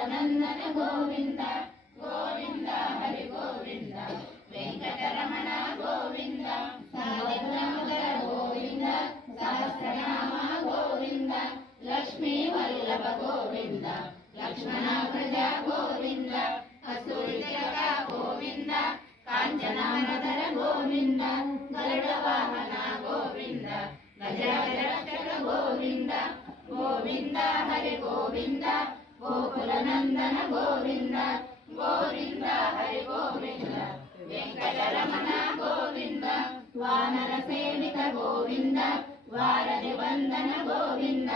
ಗೋಕುಲನಂದನ ಗೋವಿಂದ ಗೋವಿಂದ ಹರಿ ಗೋವಿಂದ ವೆಂಕಟರಮಣ ಗೋವಿಂದ ಸಾಲಿಗ್ರಾಮಧರ ಗೋವಿಂದ ಸಹಸ್ರನಾಮ ಗೋವಿಂದ ಲಕ್ಷ್ಮೀ ವಲ್ಲಭ ಗೋವಿಂದ ಲಕ್ಷ್ಮಣ ಪ್ರಜ ಗೋವಿಂದ ಕಸ್ತೂರಿ ತಿಲಕ ಗೋವಿಂದ ಕಾಂಚನಾನಧರ ಗೋವಿಂದ ಗರುಡ ವಾಹನ ಗೋವಿಂದ ಗಜರಕ್ಷಕ ಗೋವಿಂದ ಗೋವಿಂದ ಹರಿ ಗೋವಿಂದ ಗೋಕುಲನಂದನ ಗೋವಿಂದ ಗೋವಿಂದ ಹರಿ ಗೋವಿಂದ ವೆಂಕಟರಮಣ ಗೋವಿಂದ ವಾನರ ಸೇವಿತ ಗೋವಿಂದ ವಾರದಿ ವಂದನ ಗೋವಿಂದ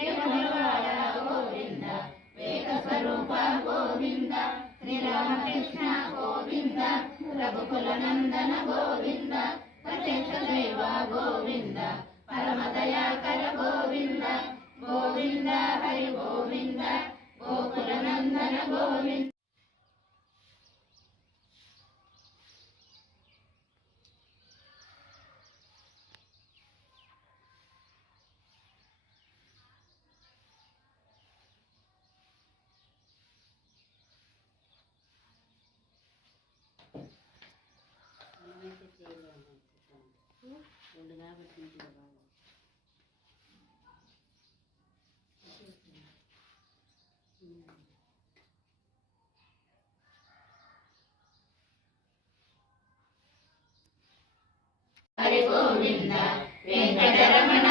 ಎಡಮಳವಾಡ ಗೋವಿಂದ ವೇದ ಸ್ವರೂಪ ಗೋವಿಂದ ಶ್ರೀರಾಮಕೃಷ್ಣ ಗೋವಿಂದ ರಘುಕುಲನಂದನ ಗೋವಿಂದ ಪ್ರತ್ಯಕ್ಷ ದೈವ ಗೋವಿಂದ ಪರಮ ದಯಾಕರ ಗೋವಿಂದ ಗೋವಿಂದ ಹರಿ ಗೋವಿಂದ ಗೋಕುಲನಂದನ ಗೋವಿಂದ. ಹರಿ ಗೋವಿಂದ ವೆಂಕಟರಮಣ